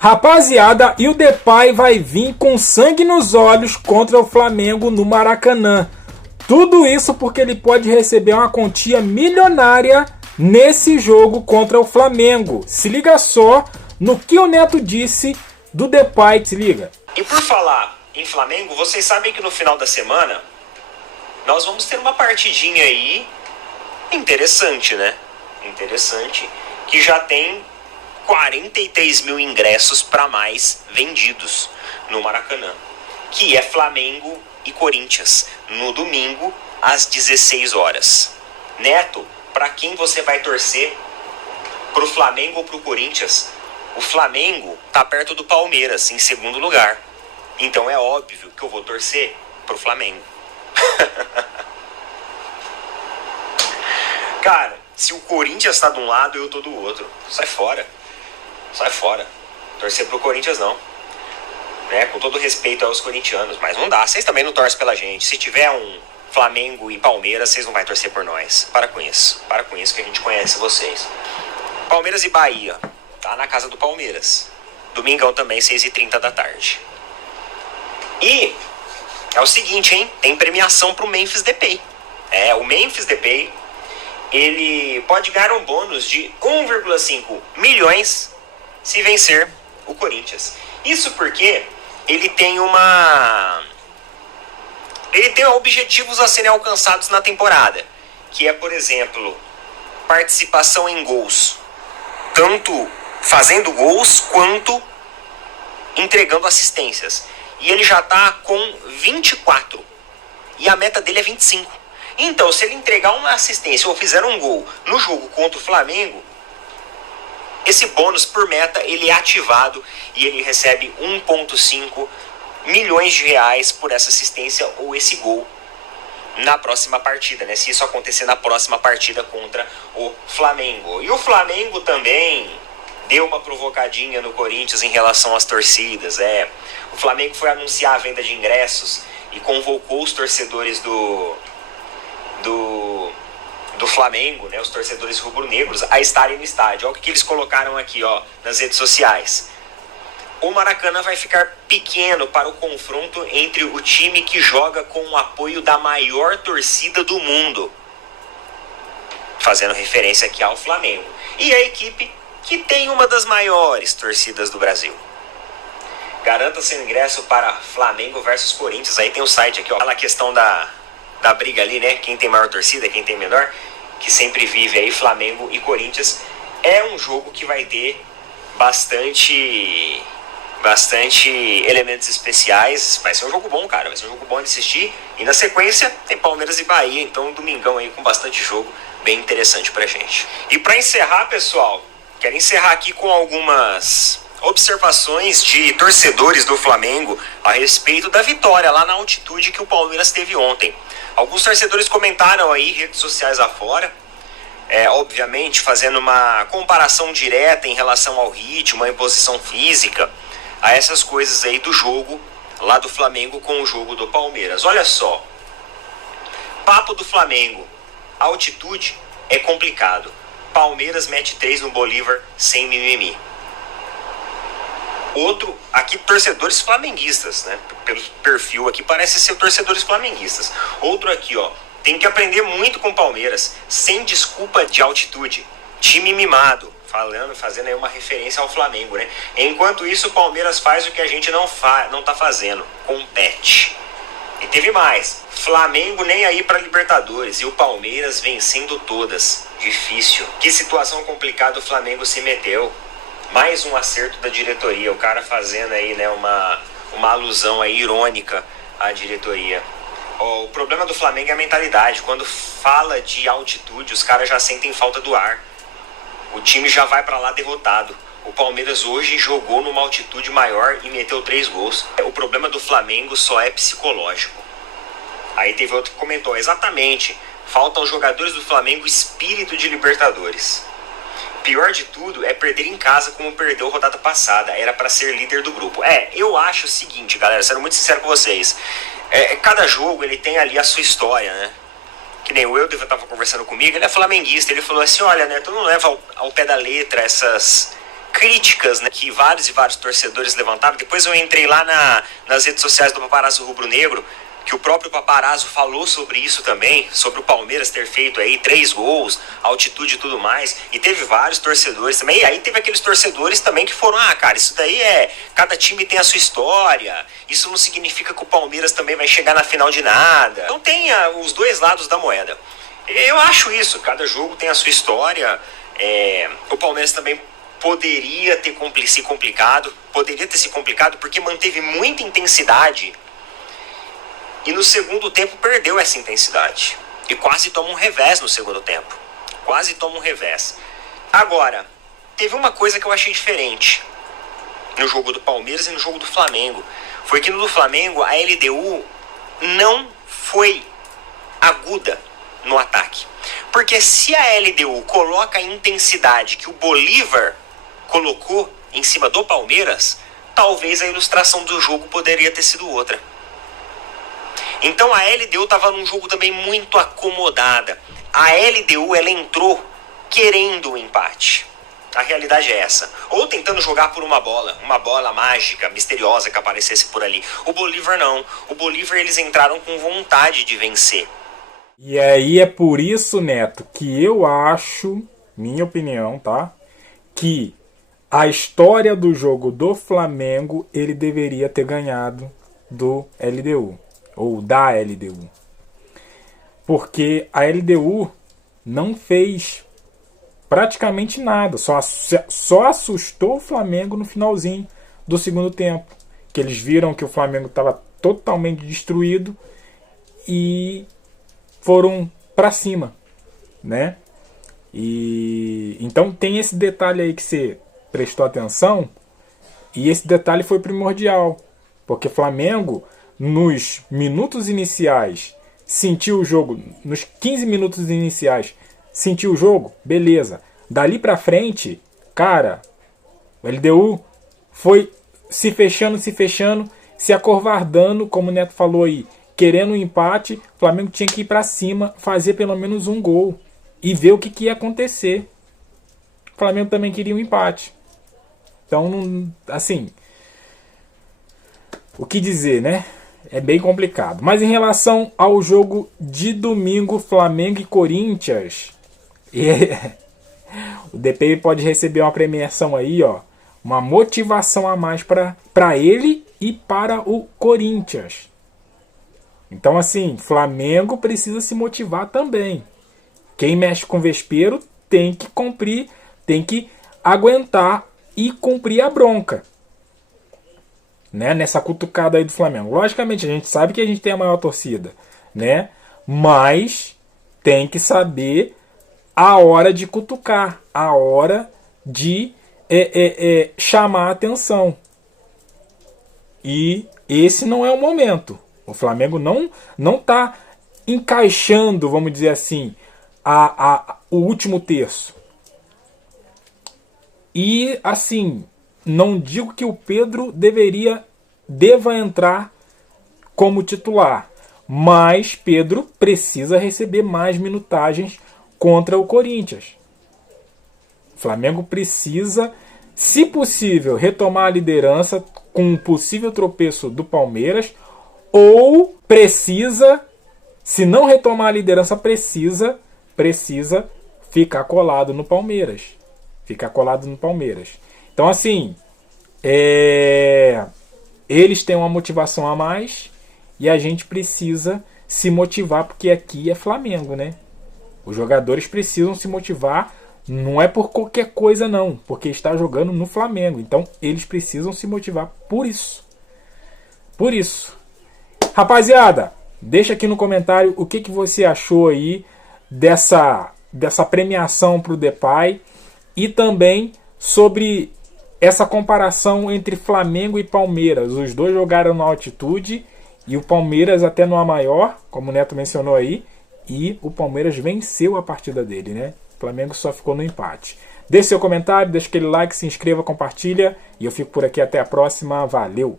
Rapaziada, e o Depay vai vir com sangue nos olhos contra o Flamengo no Maracanã. Tudo isso porque ele pode receber uma quantia milionária nesse jogo contra o Flamengo. Se liga só no que o Neto disse do Depay, se liga. E por falar em Flamengo, vocês sabem que no final da semana nós vamos ter uma partidinha aí interessante, né? Interessante, que já tem 43 mil ingressos para mais vendidos no Maracanã, que é Flamengo e Corinthians, no domingo, às 16 horas. Neto, para quem você vai torcer? Pro Flamengo ou pro Corinthians? O Flamengo tá perto do Palmeiras, em segundo lugar. Então é óbvio que eu vou torcer pro Flamengo. Cara, se o Corinthians tá de um lado, eu tô do outro. Sai fora. Sai fora. Torcer pro Corinthians não. Né? Com todo respeito aos corintianos, mas não dá. Vocês também não torcem pela gente. Se tiver um Flamengo e Palmeiras, vocês não vão torcer por nós. Para com isso. Para com isso que a gente conhece vocês. Palmeiras e Bahia. Tá na casa do Palmeiras. Domingão também, 6h30 da tarde. E é o seguinte, hein? Tem premiação pro Memphis Depay. O Memphis Depay, ele pode ganhar um bônus de 1,5 milhões se vencer o Corinthians. Isso porque ele tem objetivos a serem alcançados na temporada, que é, por exemplo, participação em gols, tanto fazendo gols quanto entregando assistências. E ele já está com 24 e a meta dele é 25. Então, se ele entregar uma assistência ou fizer um gol no jogo contra o Flamengo, esse bônus por meta ele é ativado e ele recebe 1,5 milhões de reais por essa assistência ou esse gol na próxima partida, né? Se isso acontecer na próxima partida contra o Flamengo. E o Flamengo também deu uma provocadinha no Corinthians em relação às torcidas. O Flamengo foi anunciar a venda de ingressos e convocou os torcedores do Flamengo, né, os torcedores rubro-negros, a estarem no estádio. Olha o que eles colocaram aqui, ó, nas redes sociais. O Maracanã vai ficar pequeno para o confronto entre o time que joga com o apoio da maior torcida do mundo, fazendo referência aqui ao Flamengo, e a equipe que tem uma das maiores torcidas do Brasil. Garanta seu ingresso para Flamengo versus Corinthians. Aí tem o site aqui, ó, a questão da briga ali, né? Quem tem maior torcida, quem tem menor, que sempre vive aí Flamengo e Corinthians. É um jogo que vai ter bastante elementos especiais. Vai ser um jogo bom, cara. Vai ser um jogo bom de assistir. E na sequência tem Palmeiras e Bahia. Então um domingão aí com bastante jogo, bem interessante pra gente. E pra encerrar, pessoal, quero encerrar aqui com algumas observações de torcedores do Flamengo a respeito da vitória lá na altitude que o Palmeiras teve ontem. Alguns torcedores comentaram aí, redes sociais afora, obviamente fazendo uma comparação direta em relação ao ritmo, à imposição física, a essas coisas aí do jogo lá do Flamengo com o jogo do Palmeiras. Olha só, papo do Flamengo, altitude é complicado. Palmeiras mete 3 no Bolívar sem mimimi. Outro, aqui torcedores flamenguistas, né? Pelo perfil aqui parece ser torcedores flamenguistas. Outro aqui, ó, tem que aprender muito com o Palmeiras, sem desculpa de altitude. Time mimado, fazendo aí uma referência ao Flamengo, né? Enquanto isso, o Palmeiras faz o que a gente não tá fazendo, compete. E teve mais, Flamengo nem aí para Libertadores e o Palmeiras vencendo todas. Difícil. Que situação complicada o Flamengo se meteu. Mais um acerto da diretoria, o cara fazendo aí, né, uma alusão aí irônica à diretoria. O problema do Flamengo é a mentalidade. Quando fala de altitude, os caras já sentem falta do ar. O time já vai pra lá derrotado. O Palmeiras hoje jogou numa altitude maior e meteu 3 gols. O problema do Flamengo só é psicológico. Aí teve outro que comentou, exatamente, falta aos jogadores do Flamengo espírito de Libertadores. Pior de tudo é perder em casa como perdeu a rodada passada. Era para ser líder do grupo. Eu acho o seguinte, galera, sendo muito sincero com vocês. Cada jogo ele tem ali a sua história, né? Que nem o Eudevan estava conversando comigo, ele é flamenguista. Ele falou assim, olha, né, tu não leva ao pé da letra críticas, né, que vários e vários torcedores levantaram. Depois eu entrei lá nas redes sociais do Paparazzo Rubro Negro, que o próprio Paparazzo falou sobre isso também, sobre o Palmeiras ter feito aí 3 gols, altitude e tudo mais, e teve vários torcedores também, e aí teve aqueles torcedores também que foram, cara, isso daí cada time tem a sua história, isso não significa que o Palmeiras também vai chegar na final de nada. Então tem os dois lados da moeda. Eu acho isso, cada jogo tem a sua história, o Palmeiras também poderia ter se complicado porque manteve muita intensidade e no segundo tempo perdeu essa intensidade. E quase toma um revés no segundo tempo. Quase toma um revés. Agora, teve uma coisa que eu achei diferente no jogo do Palmeiras e no jogo do Flamengo. Foi que no do Flamengo a LDU não foi aguda no ataque. Porque se a LDU coloca a intensidade que o Bolívar colocou em cima do Palmeiras, talvez a ilustração do jogo poderia ter sido outra. Então a LDU estava num jogo também muito acomodada. A LDU ela entrou querendo o empate. A realidade é essa. Ou tentando jogar por uma bola mágica, misteriosa que aparecesse por ali. O Bolívar não. O Bolívar eles entraram com vontade de vencer. E aí é por isso, Neto, que eu acho, minha opinião, tá? Que a história do jogo do Flamengo ele deveria ter ganhado do LDU. Ou da LDU. Porque a LDU não fez praticamente nada. Só assustou o Flamengo no finalzinho do segundo tempo. Que eles viram que o Flamengo estava totalmente destruído e foram para cima, né? E então tem esse detalhe aí que você prestou atenção. E esse detalhe foi primordial. Porque o Flamengo, nos minutos iniciais, sentiu o jogo. Nos 15 minutos iniciais, sentiu o jogo? Beleza. Dali pra frente, cara, o LDU foi se fechando, se acovardando, como o Neto falou aí, querendo um empate. O Flamengo tinha que ir pra cima, fazer pelo menos um gol e ver o que ia acontecer. O Flamengo também queria um empate. Então, assim, o que dizer, né? É bem complicado. Mas em relação ao jogo de domingo, Flamengo e Corinthians, o DP pode receber uma premiação aí, ó, uma motivação a mais para ele e para o Corinthians. Então, assim, Flamengo precisa se motivar também. Quem mexe com vespeiro tem que cumprir, tem que aguentar e cumprir a bronca, né, nessa cutucada aí do Flamengo. Logicamente, a gente sabe que a gente tem a maior torcida, né? Mas tem que saber a hora de cutucar, a hora de chamar a atenção. E esse não é o momento. O Flamengo não está encaixando, vamos dizer assim, o último terço. E, assim, não digo que o Pedro deva entrar como titular, mas Pedro precisa receber mais minutagens contra o Corinthians. O Flamengo precisa, se possível, retomar a liderança com um possível tropeço do Palmeiras, ou precisa, se não retomar a liderança, precisa ficar colado no Palmeiras. Então, assim, eles têm uma motivação a mais e a gente precisa se motivar, porque aqui é Flamengo, né? Os jogadores precisam se motivar, não é por qualquer coisa não, porque está jogando no Flamengo. Então eles precisam se motivar por isso. Rapaziada, deixa aqui no comentário o que você achou aí dessa premiação para o Depay e também sobre essa comparação entre Flamengo e Palmeiras. Os dois jogaram na altitude e o Palmeiras até no A maior, como o Neto mencionou aí, e o Palmeiras venceu a partida dele, né? O Flamengo só ficou no empate. Deixe seu comentário, deixa aquele like, se inscreva, compartilha e eu fico por aqui até a próxima. Valeu!